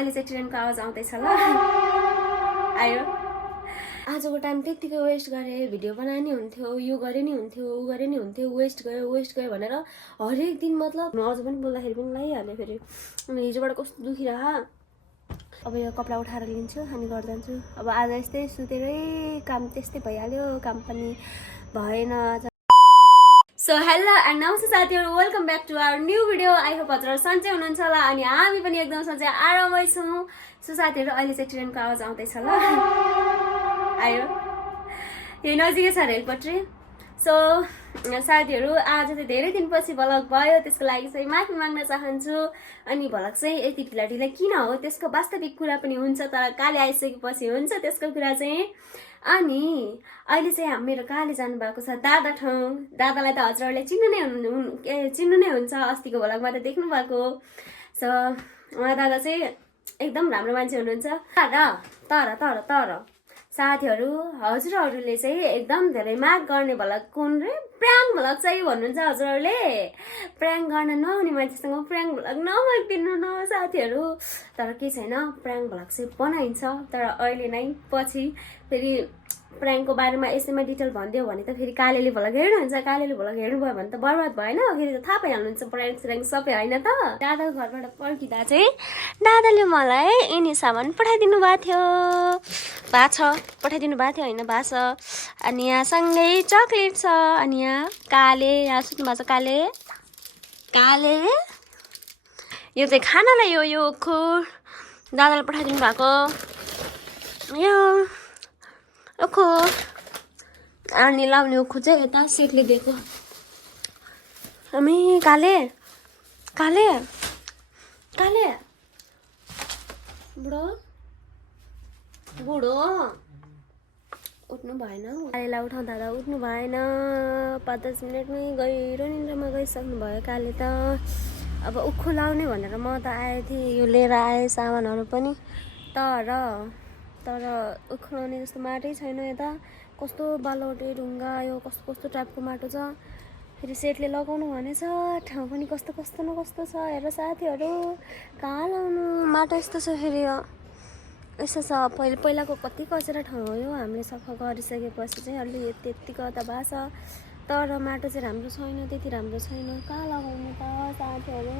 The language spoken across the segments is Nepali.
अहिले चाहिँ ट्रेनको आवाज आउँदैछ ल आयो आजको टाइम त्यतिकै वेस्ट गरेँ भिडियो बनाए नि हुन्थ्यो यो गरे नि हुन्थ्यो उ गरे नि हुन्थ्यो वेस्ट गयो भनेर हरेक दिन मतलब अझ पनि बोल्दाखेरि पनि लाइहाल्यो फेरि हिजोबाट कस्तो दुखिरह अब यो कपडा उठाएर लिन्छु अनि घर जान्छु अब आज यस्तै सुतेरै काम त्यस्तै भइहाल्यो काम पनि भएन सो हेलो एन्ड नमस्ते साथीहरू welcome back to our new video I hope हजुरहरू सन्चै हुनुहुन्छ होला अनि हामी पनि एकदम सन्चै आरामै छौँ सो साथीहरू अहिले चाहिँ ट्रेनको आवाज आउँदैछ ल आयो यो नजिकै छ रेलपट्री सो साथीहरू आज चाहिँ धेरै दिनपछि भ्लग भयो त्यसको लागि चाहिँ माफी माग्न चाहन्छु अनि भ्लग चाहिँ यति ढिला किन हो त्यसको वास्तविक कुरा पनि हुन्छ तर काले आइसकेपछि हुन्छ त्यसको कुरा चाहिँ अनि अहिले चाहिँ मेरो काले जानुभएको छ दादा ठाउँ दादालाई त हजुरहरूले चिन्नु नै हुन्छ अस्तिको भ्लगमा त देख्नु भएको सो उहाँ दादा चाहिँ एकदम राम्रो मान्छे हुनुहुन्छ तर साथीहरू हजुरहरूले चाहिँ एकदम धेरै माग गर्ने भ्लग कुन रे प्र्याङ्क भ्लग चाहिँ भन्नुहुन्छ हजुरहरूले प्र्याङ्क गर्न नहुने मान्छेसँग प्र्याङ्क भ्लग नमागिदिनु न साथीहरू तर के छैन प्र्याङ्क भ्लग चाहिँ बनाइन्छ तर अहिले नै पछि फेरि प्र्याङ्कको बारेमा यसैमा डिटेल भनिदियो भने त फेरि कालेले भ्लग हेर्नुहुन्छ कालेले भ्लग हेर्नुभयो भने त बर्बाद भएन फेरि त थाहा पाइहाल्नुहुन्छ प्र्याङ्क सबै होइन त दादाको घरबाट पर्खिँदा चाहिँ दादाले मलाई यिनी सामान पठाइदिनु भएको थियो होइन भएको छ अनि यहाँ सँगै चक्लेट छ अनि यहाँ काले यहाँ सुत्नु भएको छ काले यो चाहिँ खानालाई यो खुर दादाले पठाइदिनु भएको यो उखु अनि लाउने उखु चाहिँ यता सेटले दिएको हामी काले बुढो उठ्नु भएन कालेलाई उठाउँदा त उठ्नु भएन 5-10 मिनटमै गहिरो निन्द्रामा गइसक्नु भयो काले त अब उखु लाउने भनेर म त आएको थिएँ यो लिएर आएँ सामानहरू पनि तर उखु लाउने जस्तो माटै छैन यता कस्तो बालौटे ढुङ्गा यो कस्तो टाइपको माटो छ फेरि सेटले लगाउनु भनेछ ठाउँ पनि कस्तो छ हेर साथीहरू कहाँ लाउनु माटो यस्तो छ फेरि यस्तो छ पहिलाको कति कचरा ठाउँ हो यो हामीले सफा गरिसकेपछि चाहिँ अलि त्यतिको त भएको छ तर माटो चाहिँ राम्रो छैन त्यति राम्रो छैन कहाँ लगाउनु त साथीहरू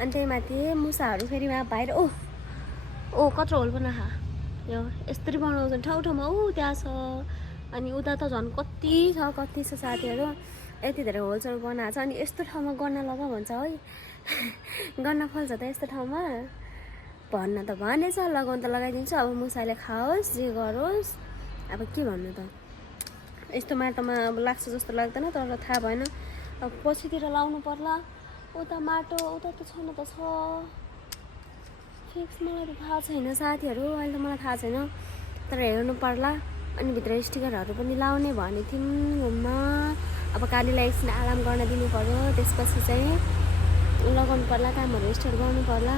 अनि त्यही माथि मुसाहरू फेरि बाहिर ओ कत्रो होल बनाखा यो यस्तरी बनाउँछ ठाउँमा त्यहाँ छ अनि उता त झन् कति छ साथीहरू यति धेरै होल्सहरू बनाएको छ अनि यस्तो ठाउँमा गन्ना लगा भन्छ है गन्ना फल्छ त यस्तो ठाउँमा भन्न त भनेछ लगाउनु त लगाइदिन्छु अब मुसाले खाओस् जे गरोस् अब के भन्नु त यस्तो माटोमा अब लाग्छ जस्तो लाग्दैन तर थाहा भएन अब पछितिर लाउनु पर्ला उता माटो उता त छैन त छ फिक्स मलाई त थाहा छैन साथीहरू अहिले त मलाई थाहा छैन तर हेर्नु पर्ला अनि भित्र स्टिकरहरू पनि लाउने भने थियौँ घुम्न अब कालीलाई एकछिन आराम गर्न दिनु पर्यो त्यसपछि चाहिँ लगाउनु पर्ला कामहरू स्टार्ट गर्नु पर्ला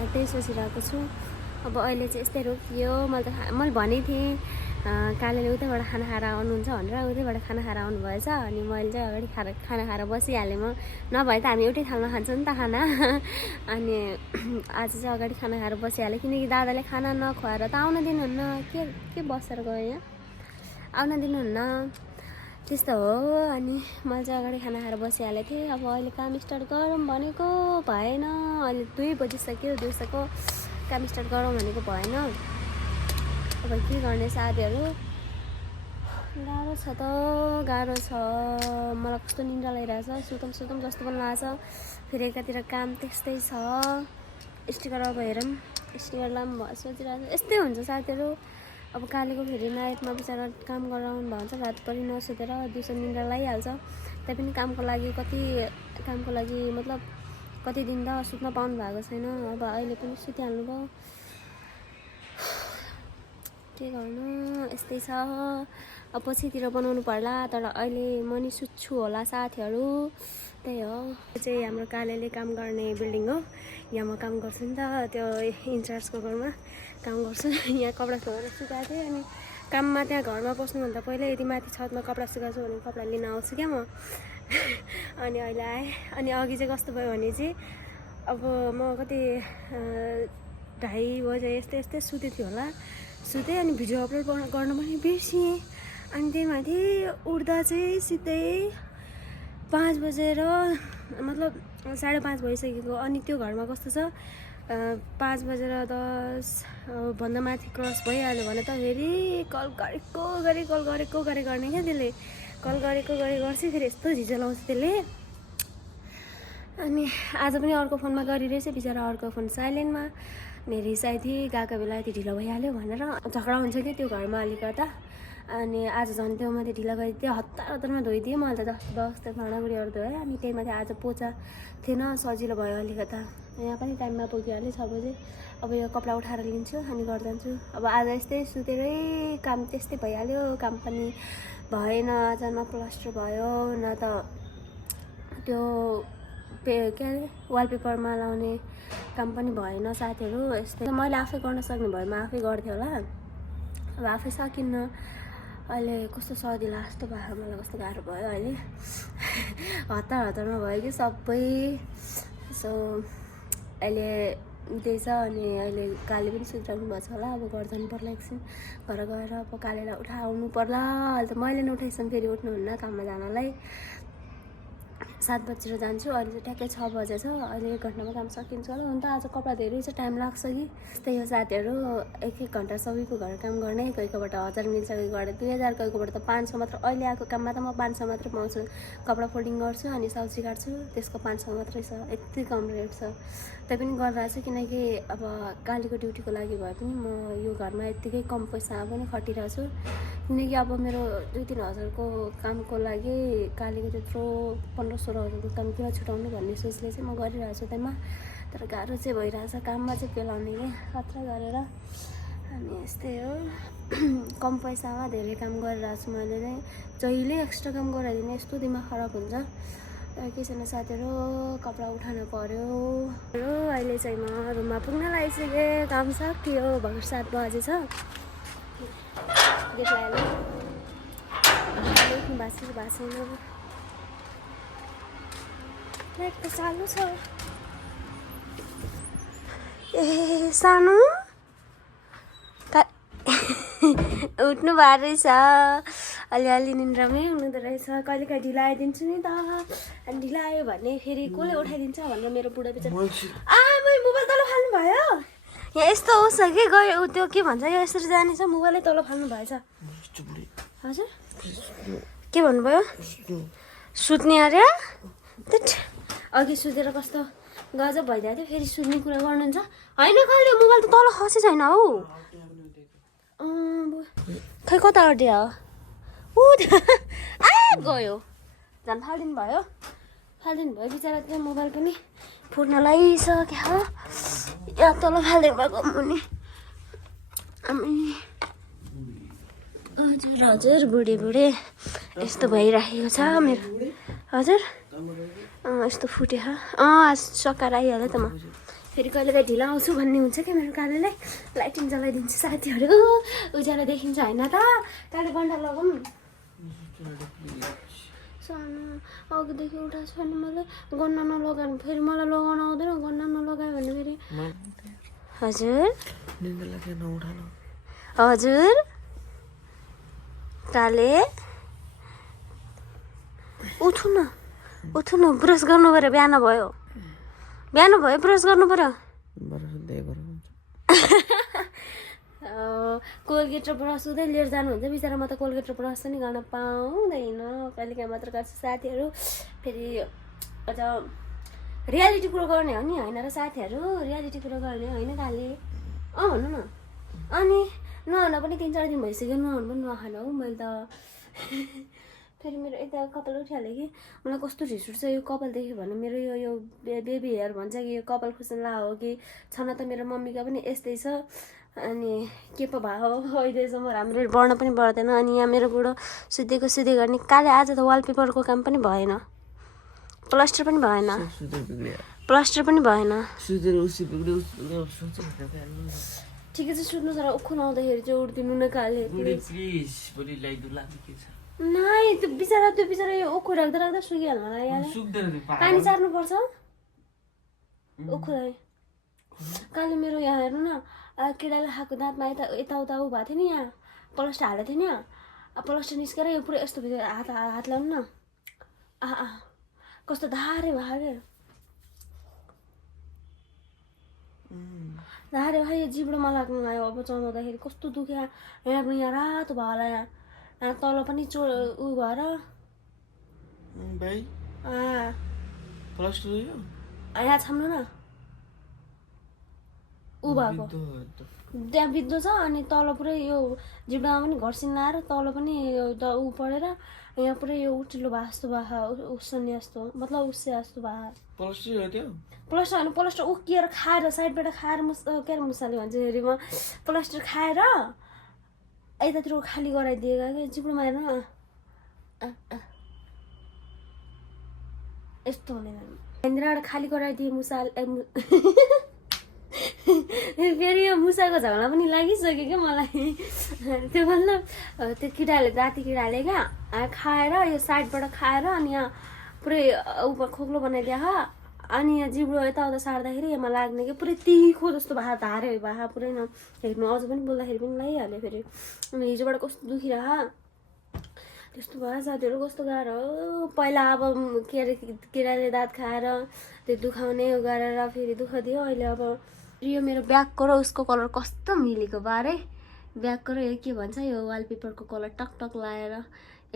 त्यही सोचिरहेको छु अब अहिले चाहिँ यस्तै रोकियो मैले भनेको थिएँ कालेले उतैबाट खाना खाएर आउनुहुन्छ भनेर उतैबाट खाना खाएर आउनुभएछ अनि मैले चाहिँ अगाडि खाना खाएर बसिहालेँ म नभए त हामी एउटै ठाउँमा खान्छौँ नि त खाना अनि आज चाहिँ अगाडि खाना खाएर बसिहालेँ किनकि दादाले खाना नखुवाएर त आउन दिनुहुन्न के बसेर गयो यहाँ आउन दिनुहुन्न त्यस्तो हो अनि मैले चाहिँ अगाडि खाना खाएर बसिहालेको थिएँ अब अहिले काम स्टार्ट गरौँ भनेको भएन अहिले 2 बजिसक्यो दिउँसोको काम स्टार्ट गरौँ भनेको भएन अब के गर्ने साथीहरू गाह्रो छ मलाई कस्तो निन्द्रा लागिरहेछ सुतम जस्तो पनि लाग्छ फेरि एकातिर काम त्यस्तै छ स्टिकर अब हेरौँ स्टिकरलाई पनि सोचिरहेको छ यस्तै हुन्छ साथीहरू अब कालेको फेरि नाइटमा बिचरा काम गरेर आउनु भएको हुन्छ रातभरि नसुतेर दिउँसो निन्द्रा लागिहाल्छ त्यही पनि कामको लागि मतलब कति दिन त सुत्न पाउनु भएको छैन अब अहिले पनि सुतिहाल्नु भयो के गर्नु यस्तै छ अब पछितिर बनाउनु पर्ला तर अहिले म नि सुत्छु होला साथीहरू त्यही हो चाहिँ हाम्रो कालेले काम गर्ने बिल्डिङ हो यहाँ म काम गर्छु नि त त्यो इन्चार्जको घरमा काम गर्छु यहाँ कपडा सुकाएर सुकाएको थिएँ अनि काममा त्यहाँ घरमा पस्नुभन्दा पहिला यदि माथि छतमा कपडा सुकाएको छु भने कपडा लिन आउँछु क्या म अनि अहिले आएँ अनि अघि चाहिँ कस्तो भयो भने चाहिँ अब म कति 2:30 बजे यस्तै सुतेको थियो होला सुतेँ अनि भिडियो अपलोड गर्न पनि बिर्सिएँ अनि त्यही माथि उठ्दा चाहिँ सिधै 5 बजेर मतलब 5:30 भइसकेको अनि त्यो घरमा कस्तो छ 5 बजेर 10 भन्दा माथि क्रस भइहाल्यो भने त फेरि कल गरेको गर्ने क्या त्यसले कल गरेको गर्छ फेरि यस्तो झिझो लाउँछ त्यसले अनि आज पनि अर्को फोनमा गरिरहेछ बिचरा अर्को फोन साइलेन्टमा अनि रिसाइ थिएँ गएको बेला यति ढिलो भइहाल्यो भनेर झगडा हुन्छ कि त्यो घरमा अलिकता अनि आज झन् त्यो माथि ढिलो गरिदिएँ हतारमा धोइदिएँ मैले त 10 भाँडाकुँडीहरू धोएँ अनि त्यही माथि आज पोचा थिएन सजिलो भयो अलिकता यहाँ पनि टाइममा पुगिहाल्यो 6 बजे अब यो कपडा उठाएर लिन्छु अनि घर जान्छु अब आज यस्तै सुतेरै काम त्यस्तै भइहाल्यो काम पनि भएन आज न प्लास्टर भयो न त त्यो के अरे वालपेपरमा लाउने काम पनि भएन साथीहरू यस्तै मैले आफै गर्न सक्ने भए म आफै गर्थेँ होला अब आफै सकिन्न अहिले कस्तो सजिलो जस्तो भयो मलाई कस्तो गाह्रो भयो अहिले हतारमा भयो कि सबै सो अहिले त्यही छ अनि अहिले काले पनि सुत्राउनु भएको छ होला अब घर जानु पर्ला एकछिन घर गएर अब कालेलाई उठाउनु पर्ला अहिले त मैले नै उठाइसम्म फेरि उठ्नुहुन्न काममा जानलाई 7 बजेर जान्छु अहिले चाहिँ ठ्याक्कै 6 बजे छ अहिले 1 घन्टामा काम सकिन्छ होला हुन त आज कपडा धेरै छ टाइम लाग्छ कि त्यस्तै हो साथीहरू 1 घन्टा सबैको घर काम गर्ने कोहीकोबाट 1000 मिल्छ कोहीकोबाट 2000 कोहीकोबाट त 500 मात्र अहिले आएको काममा त म 500 मात्र पाउँछु कपडा फोल्डिङ गर्छु अनि सब्जी काट्छु त्यसको 500 मात्रै छ यति कम रेट छ त्यही पनि गरिरहेको छु किनकि अब कालीको ड्युटीको लागि भए पनि म यो घरमा यत्तिकै कम पैसामा पनि खटिरहेको छु किनकि अब मेरो 2-3 हजारको कामको लागि कालीको त्यत्रो 15-16 हजारको काम किन छुटाउनु भन्ने सोचले चाहिँ म गरिरहेको छु त्यहीमा तर गाह्रो चाहिँ भइरहेछ काममा चाहिँ पेलाउने कि खतरा गरेर अनि यस्तै हो कम पैसामा धेरै काम गरिरहेको छु मैले चाहिँ जहिले एक्स्ट्रा काम गराइदिने यस्तो दिमाग खराब हुन्छ के छैन साथीहरू कपडा उठाउनु पर्यो अहिले चाहिँ म रुममा पुग्न लागिसकेँ काम सकियो भर्खर 7 बजे छ गेट लगाएर भाँच्नु लाइट त सानो छ ए सानो उठ्नु भएको रहेछ अलिअलि निन्द्रामै हुनुहुँदो रहेछ कहिलेकाहीँ ढिलो आइदिन्छु नि त अनि ढिलो आयो भने फेरि कसले उठाइदिन्छ भनेर मेरो बुढा बिचरा मैले मोबाइल तल फाल्नु भयो यहाँ यस्तो होस् कि गयो त्यो के भन्छ यो यसरी जानेछ मोबाइलै तल फाल्नु भएछ हजुर के भन्नुभयो सुत्ने अरे अघि सुतेर कस्तो गजब भइदिएको थियो फेरि सुत्ने कुरा गर्नुहुन्छ होइन कहिले मोबाइल त तल खसे छैन हौ खै कता अड्यो ऊ गयो झन् फालिदिनु भयो बिचरा त्यो मोबाइल पनि फुट्न लागिसक्यो या तल फालिदिनु भएको मुनि हजुर बुढे यस्तो भइराखेको छ मेरो हजुर यस्तो फुट्यो आज सकाएर आइहाल्यो त म फेरि कहिलेकाहीँ ढिलो आउँछु भन्ने हुन्छ क्या मेरो कालेलाई लाइटिङ जलाइदिन्छु साथीहरू उज्यालो देखिन्छ होइन त काले गन्डा लगाउँ सानो अघिदेखि उठाएको छैन मैले गन्ना नलगायो फेरि मलाई लगाउन आउँदैन गन्ना नलगायो भने फेरि हजुर काले उठ्नु न ब्रस गर्नु पर्यो बिहान भयो ब्रस गर्नु पर्यो कोलगेट र ब्रस उतै लिएर जानुहुन्छ बिचरा म त कोलगेट र ब्रस पनि गर्न पाउँदैन कहिलेकाहीँ मात्र गर्छु साथीहरू फेरि अझ रियालिटी कुरो गर्ने हो नि होइन र साथीहरू रियालिटी कुरो गर्ने होइन काले भन्नु न अनि नुहाउन पनि 3-4 दिन भइसक्यो नुहाउनु पनि नखानु हौ मैले त फेरि मेरो यता कपाल उठिहाल्यो कि मलाई कस्तो रिस उठ्छ यो कपाल देख्यो भने मेरो यो बेबी हेयर भन्छ कि यो कपाल खुस्न हो कि छन त मेरो मम्मीको पनि यस्तै छ अनि के पो भयो अहिलेसम्म राम्ररी बढ्न पनि बढ्दैन अनि यहाँ मेरो बुढो सुधै गर्ने काले आज त वालपेपरको काम पनि भएन प्लास्टर पनि भएन ठिकै छ सुत्नु तर उखु नआउँदाखेरि चाहिँ उठ्दिनु न काले नाइ त्यो बिचरा यो उखु राख्दा सुकिहाल्नु होला यहाँ पानी चार्नुपर्छ उखुलाई काले मेरो यहाँ हेर्नु न किराले खाएको दाँतमा यताउता उ भएको थियो नि यहाँ प्लास्टर हालेको थियो नि यहाँ प्लास्टर निस्केर यो पुरै यस्तो भित्र हात लाउनु न कस्तो धारे भयो क्या धारे भयो यो जिब्रोमा लाग्नु आयो अब चलाउँदाखेरि कस्तो दुख्यो यहाँ पनि यहाँ रातो भयो होला यहाँ तल पनि उ भएर यहाँ छाम्नु न उ भएको त्यहाँ बित्दो छ अनि तल पुरै यो जिब्रोमा पनि घर्सिन लाएर तल पनि उ परेर यहाँ पुरै यो उठिलो भए जस्तो भयो उस्ने जस्तो मतलब उस्से जस्तो भयो प्लास्टर होइन प्लास्टर उकिएर खाएर साइडबाट खाएर के अरे मुसाले भन्छ हेरी म प्लास्टर खाएर यतातिर खाली गराइदिएको क्या जिब्रोमा हेर्नु यस्तो हुने यहाँनिरबाट खाली गराइदिए फेरि यो मुसाको झगडा पनि लागिसक्यो क्या मलाई त्यो मतलब त्यो किराले राति किराले क्या खाएर यो साइडबाट खाएर अनि यहाँ पुरै ऊपर खोक्लो बनाइदिएको अनि यहाँ जिब्रो यताउता सार्दाखेरि यसमा लाग्ने कि पुरै तिखो जस्तो भए धारे भए पुरै न हेर्नु अझ पनि बोल्दाखेरि पनि लागिहाल्यो फेरि अनि हिजोबाट कस्तो दुखिरह त्यस्तो भयो साथीहरू कस्तो गाह्रो पहिला अब के अरे किराले दाँत खाएर त्यो दुखाउने गरेर फेरि दुःख दियो अहिले अब यो मेरो ब्यागको र उसको कलर कस्तो मिलेको बारे ब्यागको र यो के भन्छ यो वालपेपरको कलर टकटक लाएर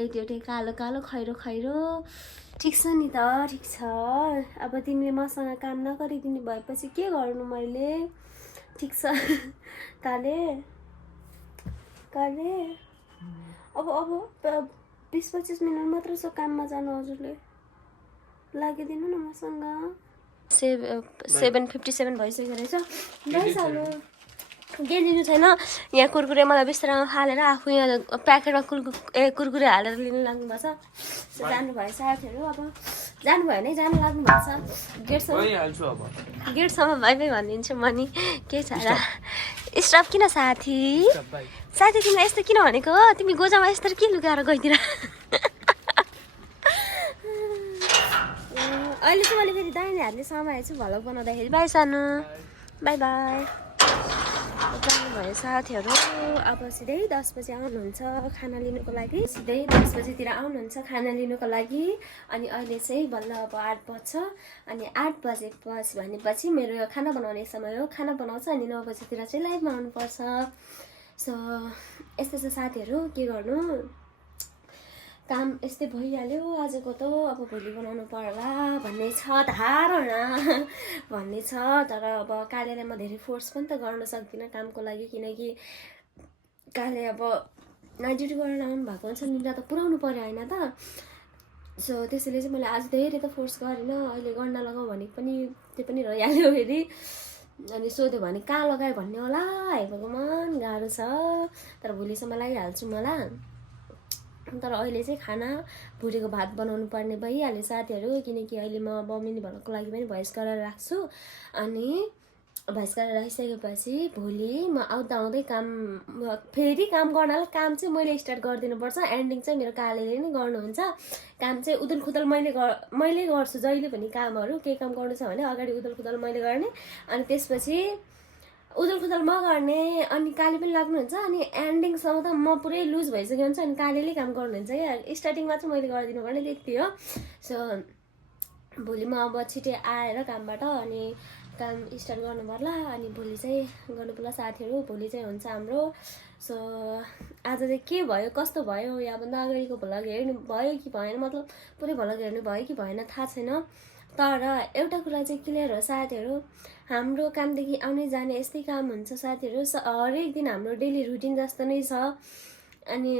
एउटै कालो कालो खैरो खैरो ठिक छ नि त ठिक छ अब तिमीले मसँग काम नगरिदिने भएपछि के गर्नु मैले ठिक छ काले काले अब 20-25 मिनट मात्र छ काममा जानु हजुरले लागिदिनु न मसँग 7:57 भइसक्यो रहेछ भइसक्यो के दिनु छैन यहाँ कुरकुरे मलाई बिस्तारमा फालेर आफू यहाँ प्याकेटमा कुरकुरे हालेर लिनु लाग्नु भएको छ जानुभयो साथीहरू अब जानुभयो भने जानु लाग्नु भएको छ गेटसम्म भाइ भाइ भनिदिन्छु म नि के छ र स्टप किन साथी साथी तिमीलाई यस्तो किन भनेको तिमी गोजामा यस्तो के लुगाएर गइदिएर अहिले चाहिँ मैले फेरि दाहिने हातले समाएछु भ्लग बनाउँदाखेरि बाई सानो बाई बाई जानुभयो साथीहरू अब सिधै 10 बजी आउनुहुन्छ खाना लिनुको लागि सिधै 10 बजीतिर आउनुहुन्छ खाना लिनुको लागि अनि अहिले चाहिँ बल्ल अब 8 बज्छ अनि 8 बजेपछि भनेपछि मेरो यो खाना बनाउने समय हो खाना बनाउँछ अनि 9 बजीतिर चाहिँ लाइभमा आउनुपर्छ सो यस्तो छ साथीहरू के गर्नु काम यस्तै भइहाल्यो आजको त अब भोलि बनाउनु पर्ला भन्ने छ धारणा भन्ने छ तर अब कालेलाई म धेरै फोर्स पनि त गर्न सक्दिनँ कामको लागि किनकि काले अब नाइट ड्युटी गरेर आउनु भएको हुन्छ निद्रा त पुऱ्याउनु पर्यो होइन त सो त्यसैले चाहिँ मैले आज धेरै त फोर्स गरिनँ अहिले गर्न लगाऊ भने पनि त्यो पनि रहिहाल्यो फेरि अनि सोध्यो भने कहाँ लगायो भन्ने होला है भगवान् गाह्रो छ तर भोलिसम्म लगाइहाल्छु मलाई तर अहिले चाहिँ खाना भुटेको भात बनाउनु पर्ने भइहाल्यो साथीहरू किनकि अहिले म बमिनी भन्नको लागि पनि भोइस गरेर राख्छु अनि भोइस गरेर राखिसकेपछि भोलि म आउँदै काम फेरि काम गर्नलाई काम चाहिँ मैले स्टार्ट गरिदिनुपर्छ एन्डिङ चाहिँ मेरो कालेले नै गर्नुहुन्छ काम चाहिँ उदलखुदल मैले गर्छु जहिले पनि कामहरू केही काम गर्नु छ भने अगाडि उदलखुदल मैले गर्ने अनि त्यसपछि उदलखुदल म गर्ने अनि काले पनि लाग्नुहुन्छ अनि एन्डिङसम्म त म पुरै लुज भइसक्यो हुन्छ अनि कालेले काम गर्नुहुन्छ क्या स्टार्टिङमा चाहिँ मैले गरिदिनु पर्ने त्यति हो सो भोलि म अब छिटै आएर कामबाट अनि काम स्टार्ट गर्नु पर्ला अनि भोलि चाहिँ गर्नु पर्ला साथीहरू भोलि चाहिँ हुन्छ हाम्रो सो आज चाहिँ के भयो कस्तो भयो यहाँभन्दा अगाडिको भ्लग हेर्नु भयो कि भएन मतलब पुरै भ्लग हेर्नु भयो कि भएन थाहा छैन तर एउटा कुरा चाहिँ क्लियर हो साथीहरू हाम्रो कामदेखि आउने जाने यस्तै काम हुन्छ साथीहरू हरेक दिन हाम्रो डेली रुटिन जस्तो नै छ अनि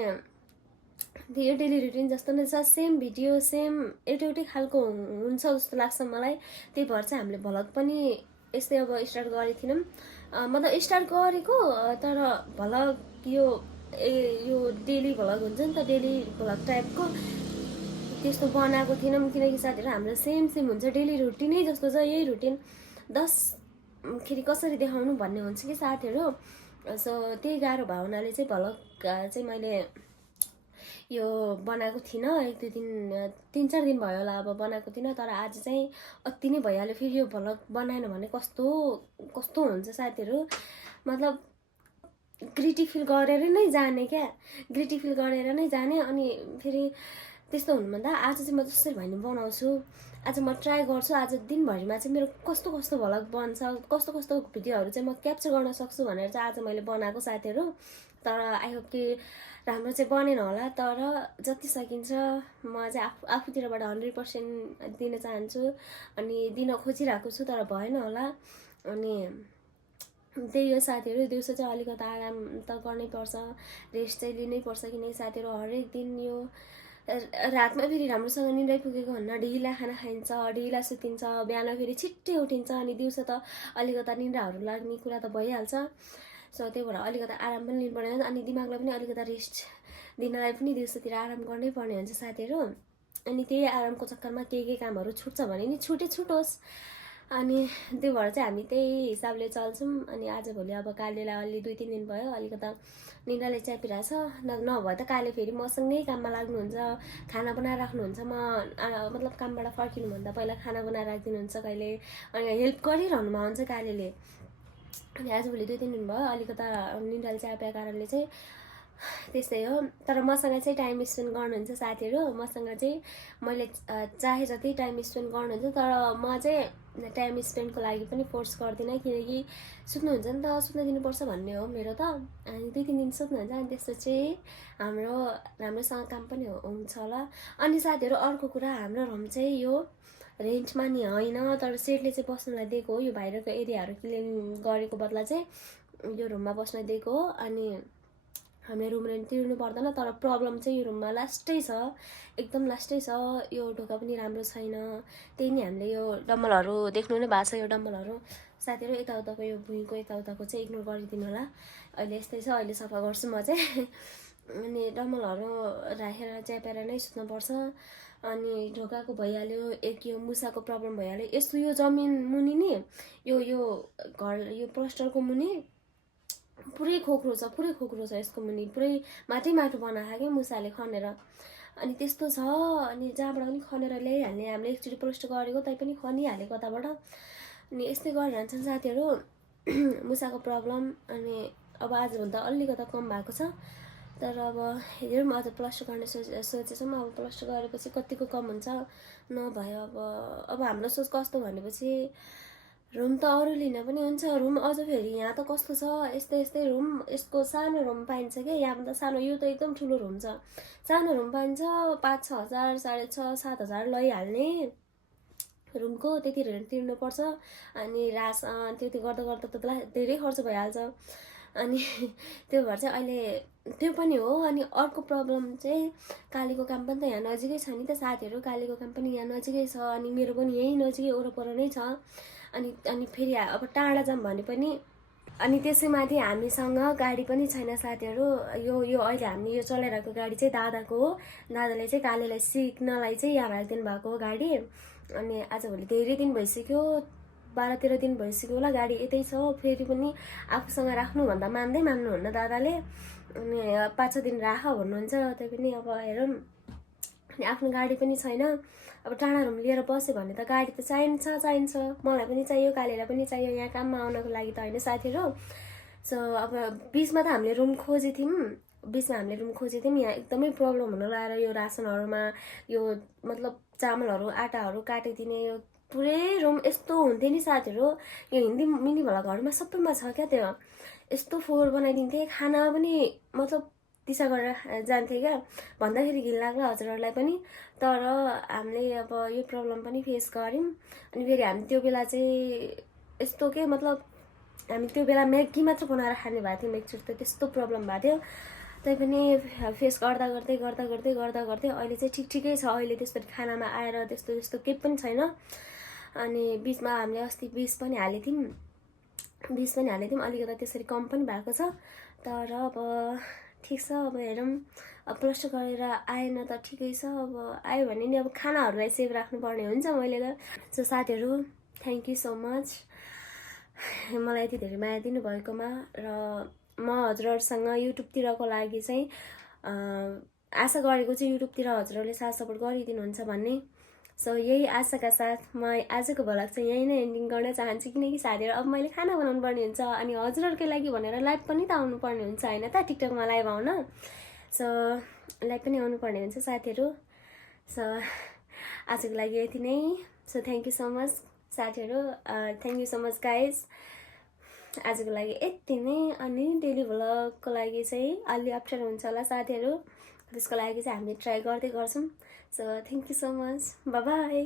यो डेली रुटिन जस्तो नै छ सेम भिडियो सेम एउटै खालको हुन्छ जस्तो लाग्छ मलाई त्यही भएर चाहिँ हामीले भ्लग पनि यस्तै अब स्टार्ट गरेको थिएनौँ मतलब स्टार्ट गरेको तर भ्लग यो डेली भ्लग हुन्छ नि त डेली भ्लग टाइपको त्यस्तो बनाएको थिएनौँ किनकि साथीहरू हाम्रो सेम हुन्छ डेली रुटिनै जस्तो छ यही रुटिन 10 खेरि कसरी देखाउनु भन्ने हुन्छ कि साथीहरू सो त्यही गाह्रो भावनाले चाहिँ भ्लग चाहिँ मैले यो बनाएको थिइनँ, 1-2 दिन 3-4 दिन भयो होला अब बनाएको थिइनँ। तर आज चाहिँ अति नै भइहाल्यो। फेरि यो भ्लग बनाएन भने कस्तो कस्तो हुन्छ साथीहरू, मतलब गिल्टी फिल गरेर नै जाने क्या, गिल्टी फिल गरेर नै जाने। अनि फेरि त्यस्तो हुनुभन्दा आज चाहिँ म जसरी भए नि बनाउँछु। आज म ट्राई गर्छु, आज दिनभरिमा चाहिँ मेरो कस्तो कस्तो भ्लग बन्छ, कस्तो कस्तो भिडियोहरू चाहिँ म क्याप्चर गर्न सक्छु भनेर चाहिँ आज मैले बनाएको साथीहरू। तर आई होप कि राम्रो चाहिँ बनेन होला, तर जति सकिन्छ म चाहिँ आफूतिरबाट 100% दिन चाहन्छु अनि दिन खोजिरहेको छु, तर भएन होला। अनि त्यही हो साथीहरू, दिउँसो चाहिँ अलिकति आराम त गर्नै पर्छ, रेस्ट चाहिँ लिनै पर्छ। किनकि साथीहरू हरेक दिन यो रातमा फेरि राम्रोसँग निद्रै पुगेको हुन्न, ढिला खाना खाइन्छ, ढिला सुतिन्छ, बिहान फेरि छिट्टै उठिन्छ। अनि दिउँसो त अलिकति निद्राहरू लाग्ने कुरा त भइहाल्छ। सो त्यही भएर अलिकति आराम पनि लिनु पर्ने हुन्छ। अनि दिमागलाई पनि अलिकति रेस्ट दिनलाई पनि दिउँसोतिर आराम गर्नै पर्ने हुन्छ साथीहरू। अनि त्यही आरामको चक्करमा के कामहरू छुट्छ भने नि छुटोस्। अनि त्यो भएर चाहिँ हामी त्यही हिसाबले चल्छौँ। अनि आजभोलि अब कालेलाई अलि 2-3 दिन भयो अलिकता निन्द्राले च्यापिरहेछ। नभए त काले फेरि मसँगै काममा लाग्नुहुन्छ, खाना बनाएर राख्नुहुन्छ। म मतलब कामबाट फर्किनुभन्दा पहिला खाना बनाएर राखिदिनुहुन्छ कहिले, अनि हेल्प गरिरहनुमा हुन्छ कालेले। अनि आजभोलि 2-3 दिन भयो अलिकता निन्द्राले च्यापेको कारणले चाहिँ त्यस्तै हो। तर मसँग चाहिँ टाइम स्पेन्ड गर्नुहुन्छ साथीहरू, मसँग चाहिँ मैले चाहे जति टाइम स्पेन्ड गर्नुहुन्छ। तर म चाहिँ टाइम स्पेन्डको लागि पनि फोर्स गर्दिनँ, किनकि सुत्नुहुन्छ नि त, सुत्न दिनुपर्छ भन्ने हो मेरो त। अनि 2-3 दिन सुत्नुहुन्छ, अनि त्यसपछि हाम्रो राम्रोसँग काम पनि हुन्छ होला। अनि साथीहरू अर्को कुरा, हाम्रो रुम चाहिँ यो रेन्टमा नि होइन, तर सेटले चाहिँ बस्नलाई दिएको हो। यो बाहिरको एरियाहरू क्लिन गरेको बदला चाहिँ यो रुममा बस्न दिएको हो। अनि हामीले रुम रेन्ट तिर्नु पर्दैन। तर प्रब्लम चाहिँ यो रुममा लास्टै छ, एकदम लास्टै छ। यो ढोका पनि राम्रो छैन। त्यही नि हामीले यो डम्बलहरू देख्नु नै भएको छ, यो डम्बलहरू साथीहरू यताउताको यो भुइँको यताउताको चाहिँ इग्नोर गरिदिनु होला। अहिले यस्तै छ, अहिले सफा गर्छु म चाहिँ। अनि डम्बलहरू राखेर च्यापेर नै सुत्नुपर्छ। अनि ढोकाको भइहाल्यो, एक यो मुसाको प्रब्लम भइहाल्यो। यस्तो यो जमिन मुनि नि यो घर यो प्लास्टरको मुनि पुरै खोक्रो छ यसको मुनि, पुरै माटो बनाएको क्या मुसाले खनेर। अनि त्यस्तो छ। अनि जहाँबाट पनि खनेर ल्याइहाल्ने, हामीले एकचोटि प्लास्टर गरेको तै पनि खनिहाल्यो कताबाट। अनि यस्तै गरिरहन्छ साथीहरू मुसाको प्रब्लम। अनि अब आजभन्दा अलिकता कम भएको छ, तर अब हेरौँ अझ प्लास्टर गर्ने सोचेछौँ। अब प्लास्टर गरेपछि कतिको कम हुन्छ नभए अब हाम्रो सोच कस्तो भनेपछि रुम त अरू लिन पनि हुन्छ। रुम अझ फेरि यहाँ त कस्तो छ, यस्तै रुम, यसको सानो रुम पाइन्छ क्या यहाँभन्दा सानो। यो त एकदम ठुलो रुम छ, सानो रुम पाइन्छ 5-6 हजार, 6.5-7 हजार लैहाल्ने रुमको, त्यति रेन्ट तिर्नुपर्छ। अनि रासन त्यति गर्दा त धेरै खर्च भइहाल्छ। अनि त्यो भएर चाहिँ अहिले त्यो पनि हो। अनि अर्को प्रब्लम चाहिँ कालीको काम पनि त यहाँ नजिकै छ नि त साथीहरू, कालीको काम पनि यहाँ नजिकै छ। अनि मेरो पनि यहीँ नजिकै वरपर नै छ। अनि फेरि अब टाढा जाऊँ भने पनि, अनि त्यसैमाथि हामीसँग गाडी पनि छैन साथीहरू। यो अहिले हामी यो चलाइरहेको गाडी चाहिँ दादाको हो। दादाले चाहिँ कालीलाई सिक्नलाई चाहिँ यहाँ राखिदिनु भएको हो गाडी। अनि आजभोलि धेरै दिन भइसक्यो, 12-13 दिन भइसक्यो होला गाडी यतै छ। फेरि पनि आफूसँग राख्नुभन्दा मान्नुहुन्न दादाले। अनि 5-6 दिन राख भन्नुहुन्छ। त्यही पनि अब हेरौँ। अनि आफ्नो गाडी पनि छैन। अब टाढा रुम लिएर बस्यो भने त गाडी त चाहिन्छ। मलाई पनि चाहियो, कालीलाई पनि चाहियो, यहाँ काममा आउनको लागि त होइन साथीहरू। सो अब बिचमा त हामीले रुम खोजेथ्यौँ। यहाँ एकदमै प्रब्लम हुन लगाएर यो रासनहरूमा यो मतलब चामलहरू आटाहरू काटिदिने यो पुरै रुम यस्तो हुन्थ्यो नि साथीहरू। यो हिन्दी मिनी भला घरमा सबैमा छ क्या, त्यो यस्तो फोहोर बनाइदिन्थे। खाना पनि मतलब दिशा गरेर जान्थे क्या, भन्दाखेरि घिन लाग्ला हजुरहरूलाई पनि। तर हामीले अब यो प्रब्लम पनि फेस गऱ्यौँ। अनि फेरि हामी त्यो बेला चाहिँ यस्तो के मतलब हामी त्यो बेला म्यागी मात्र बनाएर खाने भएको थियौँ। एकचोटि त त्यस्तो प्रब्लम भएको थियो। तै पनि फेस गर्दा गर्दै अहिले चाहिँ ठिकै छ। अहिले त्यसरी खानामा आएर त्यस्तो केही पनि छैन। अनि बिचमा हामीले अस्ति बिस पनि हालेको थियौँ, अलिकति त्यसरी कम पनि भएको छ। तर अब ठिक छ, अब हेरौँ। अब प्लास्टर गरेर आएन त ठिकै छ, अब आयो भने नि अब खानाहरूलाई सेभ राख्नुपर्ने हुन्छ मैले त। सो साथीहरू थ्याङ्क यू सो मच मलाई यति धेरै माया दिनुभएकोमा। र म हजुरहरूसँग युट्युबतिरको लागि चाहिँ आशा गरेको चाहिँ युट्युबतिर हजुरहरूले साथ सपोर्ट गरिदिनुहुन्छ भन्ने। सो यही आशाका साथ म आजको भ्लग चाहिँ यही नै एन्डिङ गर्न चाहन्छु, किनकि साथीहरू अब मैले खाना बनाउनु पर्ने हुन्छ अनि हजुरहरूकै लागि भनेर लाइभ पनि त आउनु पर्ने हुन्छ होइन त, टिकटकमा लाइभ आउन। सो लाइभ पनि आउनु पर्ने हुन्छ साथीहरू। सो आजको लागि यति नै। So thank you so much साथीहरू, thank you so much guys. आजको लागि यति नै। अनि डेली भ्लगको लागि चाहिँ अलि अप्ठ्यारो हुन्छ होला साथीहरू, त्यसको लागि चाहिँ हामीले ट्राई गर्दै गर्छौँ। So thank you so much, by by.